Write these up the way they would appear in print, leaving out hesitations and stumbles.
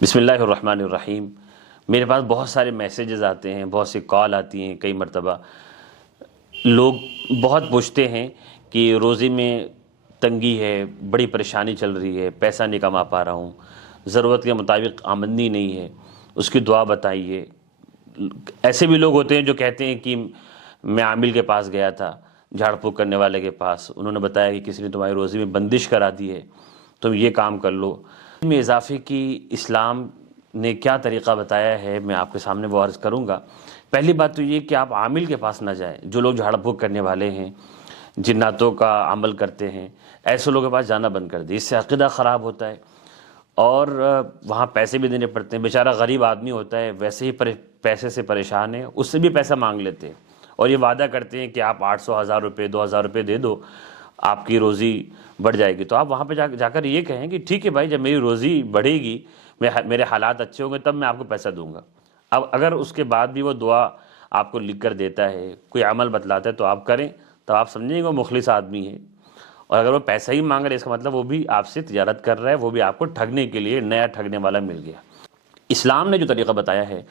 بسم اللہ الرحمن الرحیم۔ میرے پاس بہت سارے میسیجز آتے ہیں، بہت سی کال آتی ہیں، کئی مرتبہ لوگ بہت پوچھتے ہیں کہ روزی میں تنگی ہے، بڑی پریشانی چل رہی ہے، پیسہ نہیں کما پا رہا ہوں، ضرورت کے مطابق آمدنی نہیں ہے، اس کی دعا بتائیے۔ ایسے بھی لوگ ہوتے ہیں جو کہتے ہیں کہ میں عامل کے پاس گیا تھا، جھاڑ پھونک کرنے والے کے پاس، انہوں نے بتایا کہ کسی نے تمہاری روزی میں بندش کرا دی ہے، تم یہ کام کر لو۔ میں اضافے کی اسلام نے کیا طریقہ بتایا ہے میں آپ کے سامنے وہ عرض کروں گا۔ پہلی بات تو یہ کہ آپ عامل کے پاس نہ جائیں۔ جو لوگ جھاڑ پھونک کرنے والے ہیں، جناتوں کا عمل کرتے ہیں، ایسے لوگوں کے پاس جانا بند کر دیں۔ اس سے عقیدہ خراب ہوتا ہے اور وہاں پیسے بھی دینے پڑتے ہیں۔ بیچارہ غریب آدمی ہوتا ہے، ویسے ہی پیسے سے پریشان ہے، اس سے بھی پیسہ مانگ لیتے ہیں اور یہ وعدہ کرتے ہیں کہ آپ 800 1000 روپے 2000 روپے دے دو، آپ کی روزی بڑھ جائے گی۔ تو آپ وہاں پہ جا کر یہ کہیں کہ ٹھیک ہے بھائی، جب میری روزی بڑھے گی، میرے حالات اچھے ہوں گے، تب میں آپ کو پیسہ دوں گا۔ اب اگر اس کے بعد بھی وہ دعا آپ کو لکھ کر دیتا ہے، کوئی عمل بتلاتا ہے، تو آپ کریں، تو آپ سمجھیں گے وہ مخلص آدمی ہے۔ اور اگر وہ پیسہ ہی مانگ رہے، اس کا مطلب وہ بھی آپ سے تجارت کر رہا ہے، وہ بھی آپ کو ٹھگنے کے لیے نیا ٹھگنے والا مل گیا۔ اسلام نے جو طریقہ بتایا ہے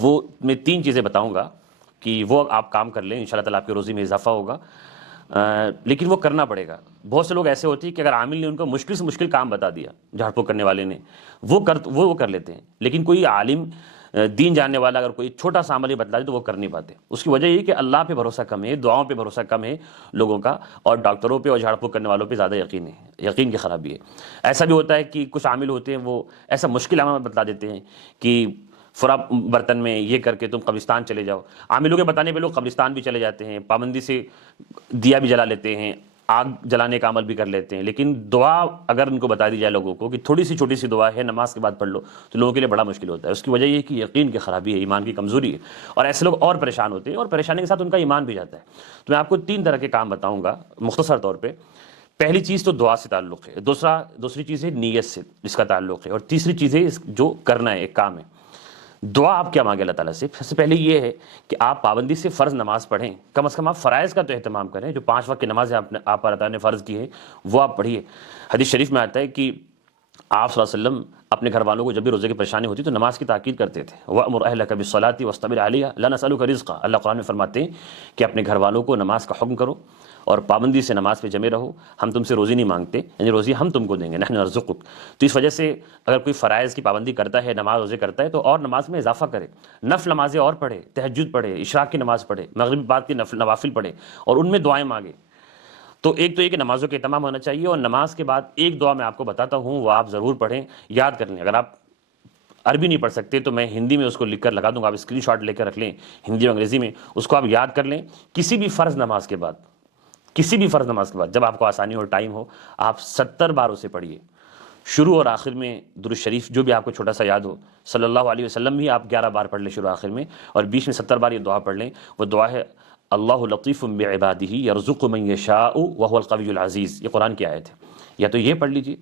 وہ میں 3 چیزیں بتاؤں گا کہ وہ آپ کام کر لیں، انشاءاللہ تعالیٰ آپ کی روزی میں اضافہ ہوگا، لیکن وہ کرنا پڑے گا۔ بہت سے لوگ ایسے ہوتے ہیں کہ اگر عامل نے ان کو مشکل سے مشکل کام بتا دیا، جھاڑ پھونک کرنے والے نے، وہ کر لیتے ہیں، لیکن کوئی عالم دین جاننے والا اگر کوئی چھوٹا سا عمل ہی بتلا دے تو وہ کر نہیں پاتے۔ اس کی وجہ یہ کہ اللہ پہ بھروسہ کم ہے، دعاؤں پہ بھروسہ کم ہے لوگوں کا، اور ڈاکٹروں پہ اور جھاڑ پھونک کرنے والوں پہ زیادہ یقین ہے، یقین کی خرابی ہے۔ ایسا بھی ہوتا ہے کہ کچھ عامل ہوتے ہیں، وہ ایسا مشکل عمل بتلا دیتے ہیں کہ فرا برتن میں یہ کر کے تم قبرستان چلے جاؤ۔ عاملوں کے بتانے پہ لوگ قبرستان بھی چلے جاتے ہیں، پابندی سے دیا بھی جلا لیتے ہیں، آگ جلانے کا عمل بھی کر لیتے ہیں، لیکن دعا اگر ان کو بتا دی جائے لوگوں کو کہ تھوڑی سی چھوٹی سی دعا ہے، نماز کے بعد پڑھ لو، تو لوگوں کے لیے بڑا مشکل ہوتا ہے۔ اس کی وجہ یہ ہے کہ یقین کی خرابی ہے، ایمان کی کمزوری ہے، اور ایسے لوگ اور پریشان ہوتے ہیں، اور پریشانی کے ساتھ ان کا ایمان بھی جاتا ہے۔ تو میں آپ کو 3 طرح کے کام بتاؤں گا مختصر طور پہ۔ پہلی چیز تو دعا سے تعلق ہے، دوسری چیز ہے نیت سے جس کا تعلق ہے، اور تیسری چیز ہے جو کرنا ہے، ایک کام ہے۔ دعا آپ کیا مانگے اللہ تعالیٰ سے؟ سب سے پہلے یہ ہے کہ آپ پابندی سے فرض نماز پڑھیں، کم از کم آپ فرائض کا تو اہتمام کریں۔ جو 5 وقت کی نمازیں آپ پر اللہ تعالیٰ نے فرض کی ہے وہ آپ پڑھیے۔ حدیث شریف میں آتا ہے کہ آپ صلی اللہ علیہ وسلم اپنے گھر والوں کو جب بھی روزے کی پریشانی ہوتی تو نماز کی تاکید کرتے تھے۔ وَأْمُرْ أَهْلَكَ بِالصَّلَاةِ وَاصْطَبِرْ عَلَيْهَا لَا نَسْأَلُكَ رِزْقًا۔ اللہ قرآن میں فرماتے ہیں کہ اپنے گھر والوں کو نماز کا حکم کرو اور پابندی سے نماز پہ جمے رہو، ہم تم سے روزی نہیں مانگتے، یعنی روزی ہم تم کو دیں گے، نحن نرزقک۔ تو اس وجہ سے اگر کوئی فرائض کی پابندی کرتا ہے، نماز روزے کرتا ہے، تو اور نماز میں اضافہ کرے، نفل نمازیں اور پڑھے، تہجد پڑھے، اشراق کی نماز پڑھے، مغرب بعد کی نوافل پڑھے، اور ان میں دعائیں مانگے۔ تو ایک تو یہ کہ نمازوں کے اہتمام ہونا چاہیے، اور نماز کے بعد ایک دعا میں آپ کو بتاتا ہوں، وہ آپ ضرور پڑھیں، یاد کر لیں۔ اگر آپ عربی نہیں پڑھ سکتے تو میں ہندی میں اس کو لکھ کر لگا دوں گا، آپ اسکرین شاٹ لے کر رکھ لیں، ہندی اور انگریزی میں اس کو آپ یاد کر لیں۔ کسی بھی فرض نماز کے بعد جب آپ کو آسانی ہو، ٹائم ہو، آپ 70 بار اسے پڑھیے۔ شروع اور آخر میں درود شریف جو بھی آپ کو چھوٹا سا یاد ہو، صلی اللہ علیہ وسلم بھی آپ 11 بار پڑھ لیں شروع آخر میں، اور بیچ میں 70 بار یہ دعا پڑھ لیں۔ وہ دعا ہے اللہ لطیف بعبادہ یرزق من یشاء وهو القوی العزیز، یہ قرآن کی آیت ہے۔ یا تو یہ پڑھ لیجیے،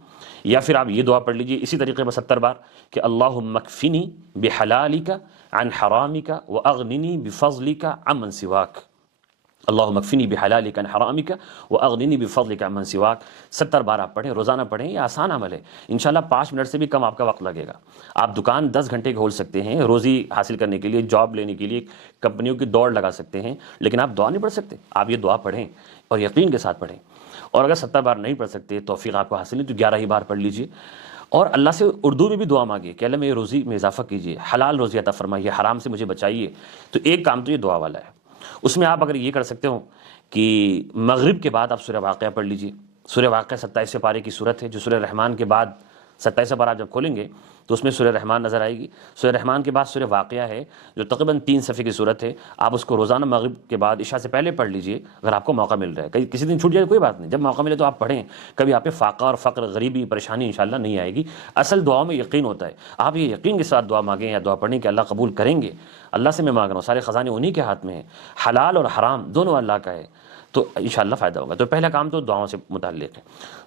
یا پھر آپ یہ دعا پڑھ لیجیے اسی طریقے میں 70 بار کہ اللہم اکفنی بحلالک عن حرامک واغننی بفضلک عمن سواک۔ اللہم اکفنی بحلالک عن حرامک واغننی بفضلک عمن سواک۔ 70 بار آپ پڑھیں، روزانہ پڑھیں، یہ آسان عمل ہے، انشاءاللہ 5 منٹ سے بھی کم آپ کا وقت لگے گا۔ آپ دکان 10 گھنٹے کھول سکتے ہیں، روزی حاصل کرنے کے لیے، جاب لینے کے لیے کمپنیوں کی دوڑ لگا سکتے ہیں، لیکن آپ دعا نہیں پڑھ سکتے۔ آپ یہ دعا پڑھیں اور یقین کے ساتھ پڑھیں، اور اگر 70 بار نہیں پڑھ سکتے، توفیق آپ کو حاصل نہیں، تو 11 ہی بار پڑھ لیجئے۔ اور اللہ سے اردو میں بھی دعا مانگیے کہ اللہ میری روزی میں اضافہ کیجیے، حلال روزی عطا فرمائیے، حرام سے مجھے بچائیے۔ تو ایک کام تو یہ دعا والا ہے۔ اس میں آپ اگر یہ کر سکتے ہو کہ مغرب کے بعد آپ سورہ واقعہ پڑھ لیجیے۔ سورہ واقعہ 27 پارے کی صورت ہے، جو سورہ رحمان کے بعد 27 پارہ آپ جب کھولیں گے تو اس میں سورہ رحمان نظر آئے گی۔ سورہ رحمان کے بعد سورہ واقعہ ہے جو تقریباً 3 صفحے کی صورت ہے، آپ اس کو روزانہ مغرب کے بعد عشاء سے پہلے پڑھ لیجئے اگر آپ کو موقع مل رہا ہے۔ کسی دن چھوٹ جائے کوئی بات نہیں، جب موقع ملے تو آپ پڑھیں، کبھی آپ پہ فاقہ اور فقر، غریبی، پریشانی انشاءاللہ نہیں آئے گی۔ اصل دعاؤں میں یقین ہوتا ہے، آپ یہ یقین کے ساتھ دعا مانگیں یا دعا پڑھیں کہ اللہ قبول کریں گے۔ اللہ سے میں مانگ رہا ہوں، سارے خزانے انہی کے ہاتھ میں ہیں، حلال اور حرام دونوں اللہ کا ہے، تو انشاءاللہ فائدہ ہوگا۔ تو پہلا کام تو دعاؤں سے متعلق ہے۔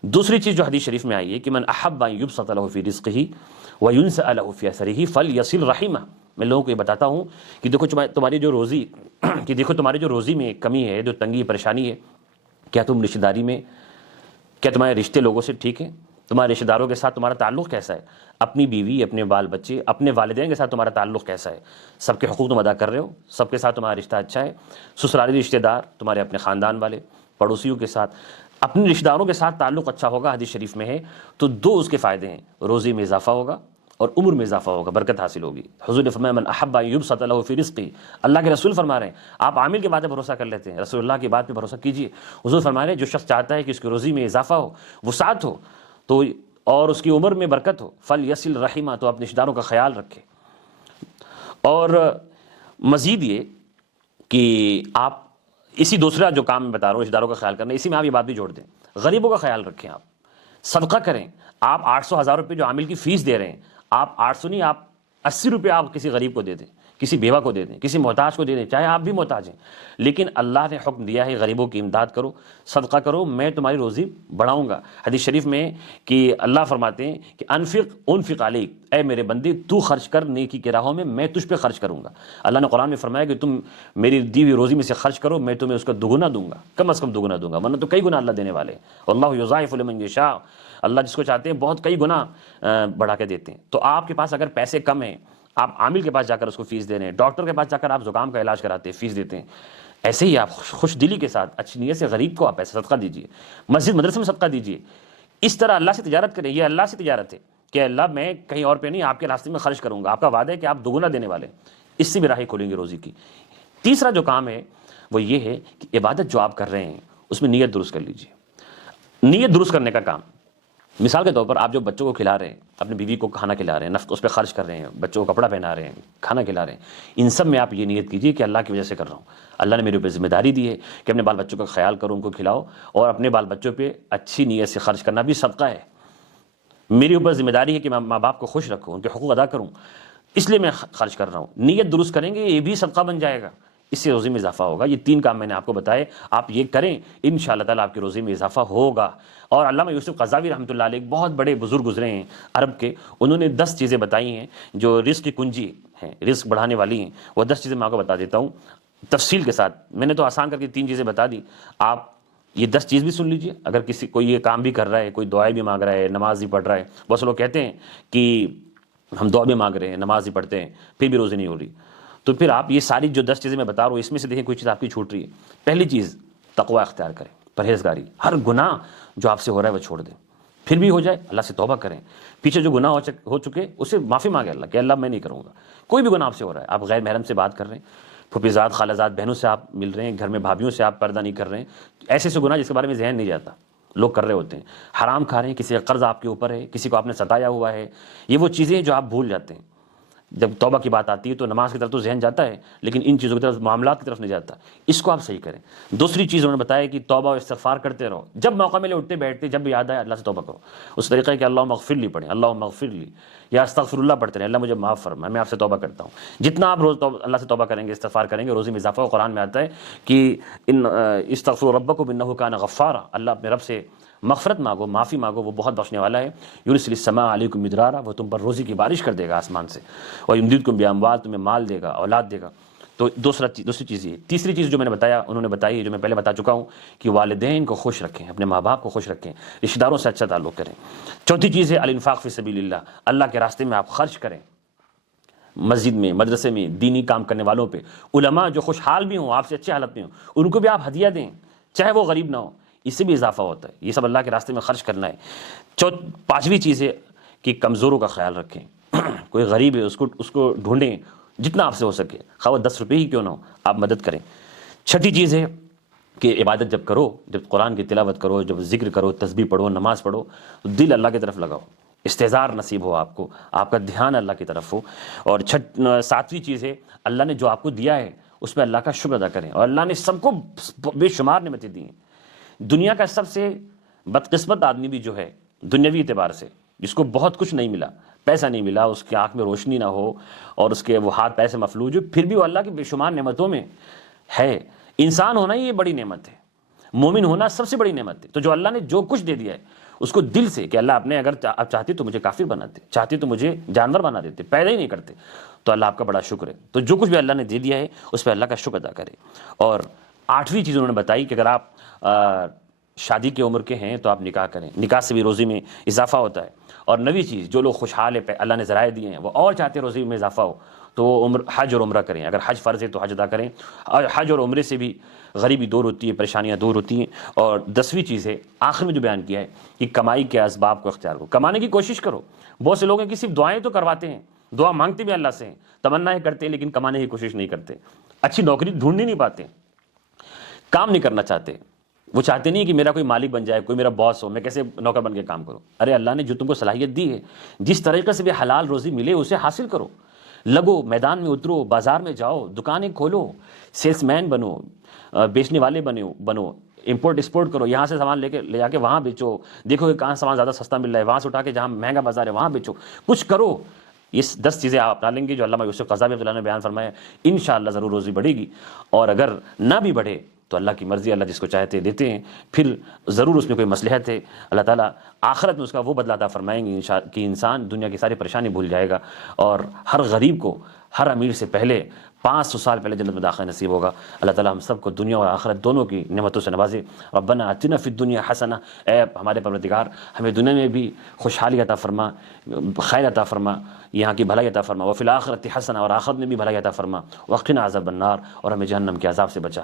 دوسری چیز جو حدیث شریف میں آئی ہے کہ من احب ان یبسط له فی رزقہ وینسأ له فی اثرہ فلیصل رحمہ۔ میں لوگوں کو یہ بتاتا ہوں کہ دیکھو تمہاری جو روزی میں کمی ہے، جو تنگی پریشانی ہے، کیا تم رشتہ داری میں، کیا تمہارے رشتے لوگوں سے ٹھیک ہیں؟ تمہارے رشتہ داروں کے ساتھ تمہارا تعلق کیسا ہے، اپنی بیوی، اپنے بال بچے، اپنے والدین کے ساتھ تمہارا تعلق کیسا ہے، سب کے حقوق تم ادا کر رہے ہو، سب کے ساتھ تمہارا رشتہ اچھا ہے، سسرالی رشتہ دار، تمہارے اپنے خاندان والے، پڑوسیوں کے ساتھ، اپنے رشتہ داروں کے ساتھ تعلق اچھا ہوگا، حدیث شریف میں ہے، تو دو اس کے فائدے ہیں، روزی میں اضافہ ہوگا اور عمر میں اضافہ ہوگا، برکت حاصل ہوگی۔ حضور نے فرمایا من احب ان یبسط له فی رزقی، اللہ کے رسول فرما رہے ہیں، آپ عامل کے بات پہ بھروسہ کر لیتے ہیں، رسول اللہ کی بات پہ بھروسہ کیجیے۔ حضور فرما رہے ہیں جو شخص چاہتا ہے کہ اس کی روزی میں اضافہ ہو، وسعت ہو، تو اور اس کی عمر میں برکت ہو، فلیصل رحمہ، تو اپنے رشتہ داروں کا خیال رکھے۔ اور مزید یہ کہ آپ اسی دوسرا جو کام میں بتا رہا ہوں رشتہ داروں کا خیال کرنا، اسی میں آپ یہ بات بھی جوڑ دیں، غریبوں کا خیال رکھیں، آپ صدقہ کریں۔ آپ 800 روپے جو عامل کی فیس دے رہے ہیں، آپ 800 نہیں، آپ 80 روپے آپ کسی غریب کو دے دیں، کسی بیوہ کو دے دیں، کسی محتاج کو دے دیں، چاہے آپ بھی محتاج ہیں، لیکن اللہ نے حکم دیا ہے غریبوں کی امداد کرو، صدقہ کرو، میں تمہاری روزی بڑھاؤں گا۔ حدیث شریف میں کہ اللہ فرماتے ہیں کہ انفق علیک، اے میرے بندے تو خرچ کر نیکی کے راہوں میں تجھ پہ خرچ کروں گا۔ اللہ نے قرآن میں فرمایا کہ تم میری دی ہوئی روزی میں سے خرچ کرو، میں تمہیں اس کا دگنا دوں گا، کم از کم دگنا دوں گا، ورنہ تو کئی گنا اللہ دینے والے ہیں۔ واللہ یضاعف لمن یشاء، اللہ جس کو چاہتے ہیں بہت کئی گنا بڑھا کے دیتے ہیں۔ تو آپ کے پاس اگر پیسے کم ہیں، آپ عامل کے پاس جا کر اس کو فیس دے رہے ہیں، ڈاکٹر کے پاس جا کر آپ زکام کا علاج کراتے ہیں، فیس دیتے ہیں، ایسے ہی آپ خوش دلی کے ساتھ اچھی نیت سے غریب کو آپ پیسے صدقہ دیجیے، مسجد مدرسے میں صدقہ دیجیے، اس طرح اللہ سے تجارت کریں۔ یہ اللہ سے تجارت ہے کہ اللہ میں کہیں اور پہ نہیں، آپ کے راستے میں خرچ کروں گا، آپ کا وعدہ ہے کہ آپ دگنا دینے والے ہیں، اس سے بھی راہیں کھولیں گے روزی کی۔ تیسرا جو کام ہے وہ یہ ہے کہ عبادت جو آپ کر رہے ہیں اس میں نیت درست کر لیجیے۔ نیت درست کرنے کا کام، مثال کے طور پر آپ جو بچوں کو کھلا رہے ہیں، اپنی بیوی کو کھانا کھلا رہے ہیں، نفقہ اس پہ خرچ کر رہے ہیں، بچوں کو کپڑا پہنا رہے ہیں، کھانا کھلا رہے ہیں، ان سب میں آپ یہ نیت کیجیے کہ اللہ کی وجہ سے کر رہا ہوں، اللہ نے میرے اوپر ذمہ داری دی ہے کہ اپنے بال بچوں کا خیال کرو، ان کو کھلاؤ، اور اپنے بال بچوں پہ اچھی نیت سے خرچ کرنا بھی صدقہ ہے۔ میرے اوپر ذمہ داری ہے کہ میں ماں باپ کو خوش رکھوں، ان کے حقوق ادا کروں، اس لیے میں خرچ کر رہا ہوں۔ نیت درست کریں گے یہ بھی صدقہ بن جائے گا، اس سے روزی میں اضافہ ہوگا۔ یہ 3 کام میں نے آپ کو بتائے، آپ یہ کریں، انشاءاللہ تعالیٰ آپ کی روزی میں اضافہ ہوگا۔ اور علامہ یوسف قرضاوی رحمۃ اللہ علیہ ایک بہت بڑے بزرگ گزرے ہیں عرب کے، انہوں نے 10 چیزیں بتائی ہیں جو رزق کی کنجی ہیں، رزق بڑھانے والی ہیں۔ وہ 10 چیزیں میں آپ کو بتا دیتا ہوں تفصیل کے ساتھ، میں نے تو آسان کر کے 3 چیزیں بتا دی، آپ یہ 10 چیز بھی سن لیجئے۔ اگر کوئی یہ کام بھی کر رہا ہے، کوئی دعائیں بھی مانگ رہا ہے، نماز بھی پڑھ رہا ہے، بہت سے لوگ کہتے ہیں کہ ہم دعا بھی مانگ رہے ہیں، نماز بھی پڑھتے ہیں، پھر بھی روزی نہیں ہو رہی، تو پھر آپ یہ ساری جو 10 چیزیں میں بتا رہا ہوں اس میں سے دیکھیں کوئی چیز آپ کی چھوٹ رہی ہے۔ پہلی چیز تقوی اختیار کریں، پرہیزگاری، ہر گناہ جو آپ سے ہو رہا ہے وہ چھوڑ دیں، پھر بھی ہو جائے اللہ سے توبہ کریں، پیچھے جو گناہ ہو چکے اسے معافی مانگے اللہ کہ اللہ میں نہیں کروں گا۔ کوئی بھی گناہ آپ سے ہو رہا ہے، آپ غیر محرم سے بات کر رہے ہیں، پھوپھی زاد، خالہ زاد، بہنوں سے آپ مل رہے ہیں، گھر میں بھابھیوں سے آپ پردہ نہیں کر رہے ہیں، ایسے گناہ جس کے بارے میں ذہن نہیں جاتا لوگ کر رہے ہوتے ہیں، حرام کھا رہے ہیں، کسی کا قرض آپ کے اوپر ہے، کسی کو آپ نے ستایا ہوا ہے، یہ وہ چیزیں ہیں جو آپ بھول جاتے ہیں۔ جب توبہ کی بات آتی ہے تو نماز کی طرف تو ذہن جاتا ہے، لیکن ان چیزوں کی طرف، معاملات کی طرف نہیں جاتا، اس کو آپ صحیح کریں۔ دوسری چیز انہوں نے بتایا کہ توبہ و استغفار کرتے رہو، جب موقع ملے اٹھتے بیٹھتے، جب بھی یاد آئے اللہ سے توبہ کرو۔ اس طریقہ ہے کہ اللہم اغفر لی پڑھیں، اللہم اغفر لی، یا استغفر اللہ پڑھتے رہیں، اللہ مجھے معاف فرما، میں آپ سے توبہ کرتا ہوں۔ جتنا آپ روز اللہ سے توبہ کریں گے، استغفار کریں گے، روزی میں اضافہ ہو۔ قرآن میں آتا ہے کہ استغفروا ربکم انہ کان غفارا، اللہ اپنے رب سے مغفرت مانگو، معافی مانگو، وہ بہت بخشنے والا ہے۔ یرسل السماء علیکم مدرارا، وہ تم پر روزی کی بارش کر دے گا آسمان سے، اور یمددکم باموال، تمہیں مال دے گا، اولاد دے گا۔ تو دوسری چیز یہ۔ تیسری چیز جو میں نے بتایا، انہوں نے بتائی، جو میں پہلے بتا چکا ہوں کہ والدین کو خوش رکھیں، اپنے ماں باپ کو خوش رکھیں، رشتہ داروں سے اچھا تعلق کریں۔ چوتھی چیز ہے الانفاق فی سبیل اللہ، اللہ کے راستے میں آپ خرچ کریں، مسجد میں، مدرسے میں، دینی کام کرنے والوں پہ، علماء جو خوشحال بھی ہوں، آپ سے اچھی حالت میں ہوں، ان کو بھی آپ ہدیہ دیں، چاہے وہ غریب نہ ہو، اس سے بھی اضافہ ہوتا ہے۔ یہ سب اللہ کے راستے میں خرچ کرنا ہے۔ پانچویں چیز ہے کہ کمزوروں کا خیال رکھیں، کوئی غریب ہے اس کو ڈھونڈیں، جتنا آپ سے ہو سکے، خواہ وہ 10 روپے ہی کیوں نہ ہو، آپ مدد کریں۔ چھٹی چیز ہے کہ عبادت جب کرو، جب قرآن کی تلاوت کرو، جب ذکر کرو، تسبیح پڑھو، نماز پڑھو، تو دل اللہ کی طرف لگاؤ، استحضار نصیب ہو آپ کو، آپ کا دھیان اللہ کی طرف ہو۔ اور ساتویں چیز ہے اللہ نے جو آپ کو دیا ہے اس پہ اللہ کا شکر ادا کریں، اور اللہ نے سب کو بے شمار نعمتیں دی ہیں۔ دنیا کا سب سے بدقسمت آدمی بھی جو ہے دنیاوی اعتبار سے، جس کو بہت کچھ نہیں ملا، پیسہ نہیں ملا، اس کی آنکھ میں روشنی نہ ہو، اور اس کے وہ ہاتھ پیسے مفلوج ہو، پھر بھی وہ اللہ کی بے شمار نعمتوں میں ہے۔ انسان ہونا ہی یہ بڑی نعمت ہے، مومن ہونا سب سے بڑی نعمت ہے۔ تو جو اللہ نے جو کچھ دے دیا ہے اس کو دل سے، کہ اللہ آپ نے اگر آپ چاہتے تو مجھے کافر بناتے، چاہتے تو مجھے جانور بنا دیتے، پیدا ہی نہیں کرتے، تو اللہ آپ کا بڑا شکر ہے۔ تو جو کچھ بھی اللہ نے دے دیا ہے اس پہ اللہ کا شکر ادا کرے۔ اور 8ویں چیز انہوں نے بتائی کہ اگر آپ شادی کی عمر کے ہیں تو آپ نکاح کریں، نکاح سے بھی روزی میں اضافہ ہوتا ہے۔ اور نویں چیز، جو لوگ خوشحال ہے، اللہ نے ذرائع دیے ہیں، وہ اور چاہتے ہیں روزی میں اضافہ ہو، تو وہ حج اور عمرہ کریں۔ اگر حج فرض ہے تو حج ادا کریں، اور حج اور عمرے سے بھی غریبی دور ہوتی ہے، پریشانیاں دور ہوتی ہیں۔ اور 10ویں چیز ہے، آخر میں جو بیان کیا ہے، کہ کمائی کے اسباب کو اختیار کرو، کمانے کی کوشش کرو۔ بہت سے لوگ ہیں کہ صرف دعائیں تو کرواتے ہیں، دعا مانگتے بھی اللہ سے ہیں، تمنائیں کرتے ہیں، لیکن کمانے کی کوشش نہیں کرتے، اچھی نوکری ڈھونڈ نہیں پاتے، کام نہیں کرنا چاہتے۔ وہ چاہتے نہیں کہ میرا کوئی مالک بن جائے، کوئی میرا باس ہو، میں کیسے نوکر بن کے کام کروں۔ ارے اللہ نے جو تم کو صلاحیت دی ہے، جس طریقے سے بھی حلال روزی ملے اسے حاصل کرو، لگو، میدان میں اترو، بازار میں جاؤ، دکانیں کھولو، سیلس مین بنو، بیچنے والے بنو، امپورٹ ایکسپورٹ کرو، یہاں سے سامان لے جا کے وہاں بیچو، دیکھو کہ کہاں سامان زیادہ سستا مل رہا ہے، وہاں سے اٹھا کے جہاں مہنگا بازار ہے وہاں بیچو، کچھ کرو۔ یہ 10 چیزیں آپ اپنا لیں گے جو علامہ یوسف قرضاوی رحمۃ اللہ نے بیان فرمایا، انشاءاللہ ضرور روزی بڑھے گی۔ اور اگر نہ بھی بڑھے تو اللہ کی مرضی، اللہ جس کو چاہتے دیتے ہیں، پھر ضرور اس میں کوئی مصلحت ہے، اللہ تعالیٰ آخرت میں اس کا وہ بدلہ عطا فرمائیں گے کہ انسان دنیا کی ساری پریشانی بھول جائے گا، اور ہر غریب کو، ہر امیر سے پہلے 500 سال پہلے جنت میں داخلہ نصیب ہوگا۔ اللہ تعالیٰ ہم سب کو دنیا اور آخرت دونوں کی نعمتوں سے نوازے۔ ربنا آتنا فی الدنیا حسنہ، اے ہمارے پروردگار ہمیں دنیا میں بھی خوشحالی عطا فرما، خیر عطا فرما، یہاں کی بھلائی عطا فرما، وفی الآخرۃ حسنہ، اور آخرت میں بھی بھلائی عطا فرما، وقنا عذاب النار، اور ہمیں جہنم کے عذاب سے بچا۔